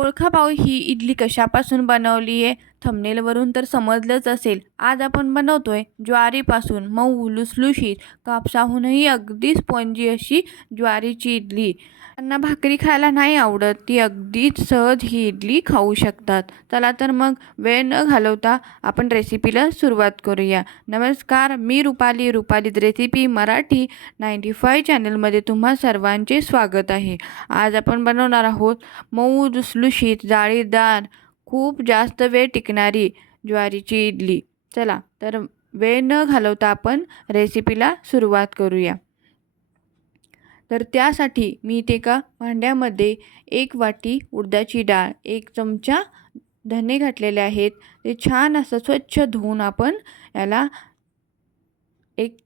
ओळखा पाहू ही इडली कशापासून बनवली आहे. थंबनेलवरून तर समजलंच असेल. आज आपण बनवतोय ज्वारीपासून मऊ लुसलुशीत कापसाहूनही अगदी स्पॉन्जी अशी ज्वारीची इडली. त्यांना भाकरी खायला नाही आवडत ती अगदीच सहज ही इडली खाऊ शकतात. चला तर मग वेळ न घालवता आपण रेसिपीला सुरुवात करूया. नमस्कार, मी रुपालीच रेसिपी मराठी 95 चॅनलमध्ये तुम्हा सर्वांचे स्वागत आहे. आज आपण बनवणार आहोत मऊ लुसलुशीत जाळीदार खूप जास्त वेळ टिकणारी ज्वारीची इडली. चला तर वेळ न घालवता आपण रेसिपीला सुरुवात करूया. तर त्यासाठी मी इथे एका भांड्यामध्ये 1 वाटी उडदाची डाळ, 1 चमचा धने घातलेले आहेत. ते छान असं स्वच्छ धुवून आपण याला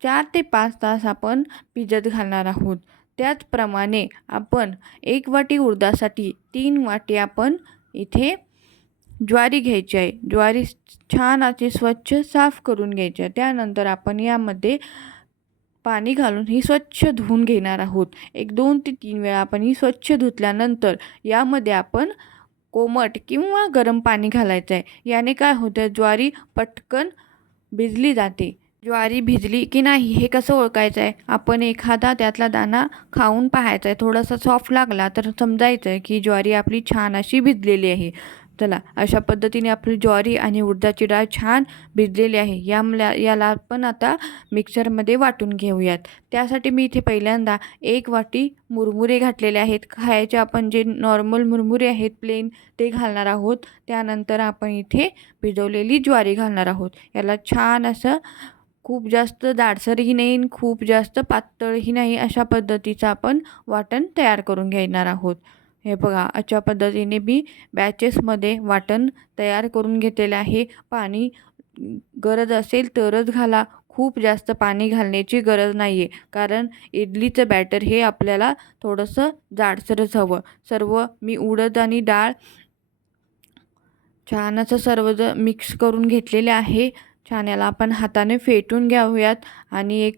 4 ते 5 तास आपण भिजत घालणार आहोत. त्याचप्रमाणे आपण 1 वाटी उडदासाठी 3 वाटी आपण इथे ज्वारी घ्यायची आहे. ज्वारी छान अशी स्वच्छ साफ करून घ्यायची आहे. त्यानंतर आपण यामध्ये पाणी घालून ही स्वच्छ धुवून घेणार आहोत. 2 ते 3 वेळा आपण ही स्वच्छ धुतल्यानंतर यामध्ये आपण कोमट किंवा गरम पाणी घालायचं आहे. याने काय होतं, ज्वारी पटकन भिजली जाते. ज्वारी भिजली की नाही हे कसं ओळखायचं आहे, आपण एखादा त्यातला दाणा खाऊन पाहायचा आहे. थोडासा सॉफ्ट लागला तर समजायचं आहे की ज्वारी आपली छान अशी भिजलेली आहे. चला, अशा पद्धतीने आपली ज्वारी आणि उडदाची डाळ छान भिजलेली आहे. याला आपण आता मिक्सरमध्ये वाटून घेऊयात. त्यासाठी मी इथे पहिल्यांदा 1 वाटी मुरमुरे घातलेले आहेत. खायचे आपण जे नॉर्मल मुरमुरे आहेत प्लेन ते घालणार आहोत. त्यानंतर आपण इथे भिजवलेली ज्वारी घालणार आहोत. याला छान असं खूप जास्त जाडसरही नाही, खूप जास्त पातळही नाही, अशा पद्धतीचं आपण वाटण तयार करून घेणार आहोत. हे बघा, अशा पद्धतीने मी बॅचेसमध्ये वाटण तयार करून घेतलेलं आहे. पाणी गरज असेल तरच घाला. खूप जास्त पाणी घालण्याची गरज नाही आहे, कारण इडलीचं बॅटर हे आपल्याला थोडंसं जाडसरच हवं. सर्व मी उडद आणि डाळ छान असं सर्व मिक्स करून घेतलेले आहे. छान याला आपण हाताने फेटून घेऊयात आणि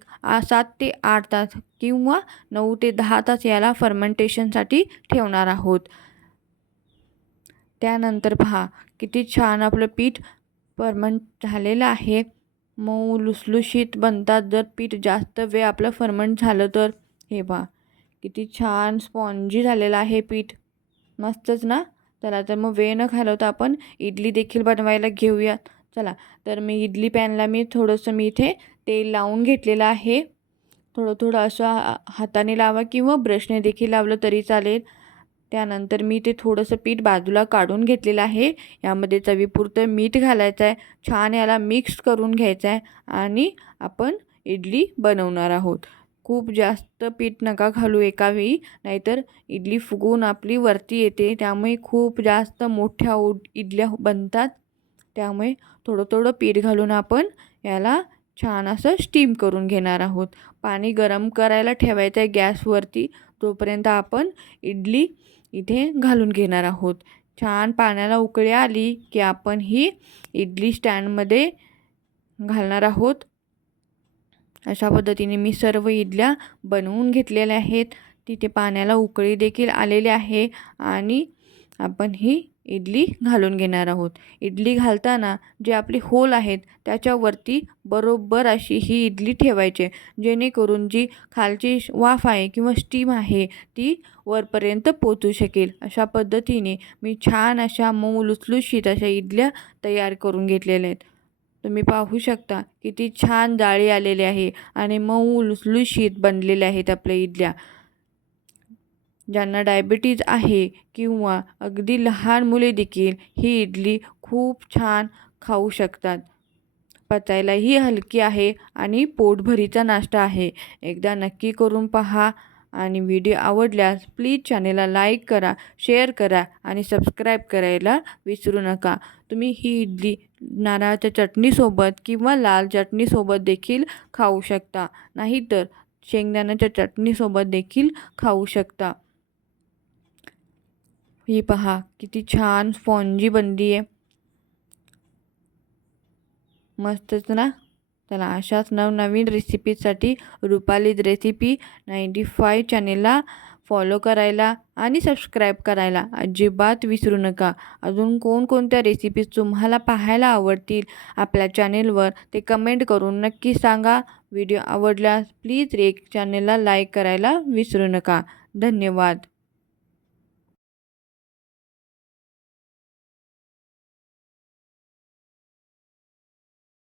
7 ते 8 तास किंवा 9 ते 10 तास याला फर्मेंटेशनसाठी ठेवणार आहोत. त्यानंतर पहा किती छान आपलं पीठ फर्मेंट झालेलं आहे. मऊ लुसलुशीत बनतात जर पीठ जास्त वेळ आपलं फर्मेंट झालं तर. हे पहा किती छान स्पॉन्जी झालेलं आहे पीठ. मस्तच ना. चला तर मग वेळ न घालवता आपण इडली देखील बनवायला घेऊयात. चला तर मी इडली पॅनला थोडंसं इथे तेल लावून घेतलेलं आहे. थोडं असं हाताने लावा किंवा ब्रशने देखील लावलं तरी चालेल. त्यानंतर मी ते थोडंसं पीठ बाजूला काढून घेतलेलं आहे. यामध्ये चवीपुरतं मीठ घालायचं आहे. छान याला मिक्स करून घ्यायचं आहे आणि आपण इडली बनवणार आहोत. खूप जास्त पीठ नका घालू एका वेळी, नाहीतर इडली फुगून आपली वरती येते. त्यामुळे खूप जास्त मोठ्या इडल्या बनतात. त्यामुळे थोडं पीठ घालून आपण याला छान असं स्टीम करून घेणार आहोत. पाणी गरम करायला ठेवायचं आहे गॅसवरती. तोपर्यंत आपण इडली इथे घालून घेणार आहोत. छान पाण्याला उकळी आली की आपण ही इडली स्टँडमध्ये घालणार आहोत. अशा पद्धतीने मी सर्व इडल्या बनवून घेतलेल्या आहेत. तिथे पाण्याला उकळी देखील आलेली आहे आणि आपण ही इडली घालून घेणार आहोत. इडली घालताना जे आपले होल आहेत त्याच्यावरती बरोबर अशी ही इडली ठेवायची, जेणेकरून जी खालची वाफ आहे किंवा स्टीम आहे ती वरपर्यंत पोचू शकेल. अशा पद्धतीने मी छान अशा मऊ लुसलुशीत अशा इडल्या तयार करून घेतलेल्या आहेत. तुम्ही पाहू शकता किती छान जाळी आलेली आहे आणि मऊ लुसलुशीत बनलेल्या आहेत आपल्या इडल्या. ज्यांना डायबिटीज आहे किंवा अगदी लहान मुले देखील ही इडली खूप छान खाऊ शकतात. पचायलाही हलकी आहे आणि पोटभरीचा नाश्ता आहे. एकदा नक्की करून पहा आणि व्हिडिओ आवडल्यास प्लीज चॅनेलला लाईक करा, शेअर करा आणि सबस्क्राईब करायला विसरू नका. तुम्ही ही इडली नारळाच्या चटणीसोबत किंवा लाल चटणीसोबत देखील खाऊ शकता, नाहीतर शेंगदाण्याच्या चटणीसोबत देखील खाऊ शकता. ही पहा किती छान स्पॉन्जी बनली आहे. मस्तच ना. चला, अशाच नवनवीन रेसिपीसाठी रुपालीज रेसिपी 95 चॅनेलला फॉलो करायला आणि सबस्क्राईब करायला अजिबात विसरू नका. अजून कोणकोणत्या रेसिपीज तुम्हाला पाहायला आवडतील आपल्या चॅनेलवर ते कमेंट करून नक्की सांगा. व्हिडिओ आवडल्यास प्लीज चॅनेलला लाईक करायला विसरू नका. धन्यवाद.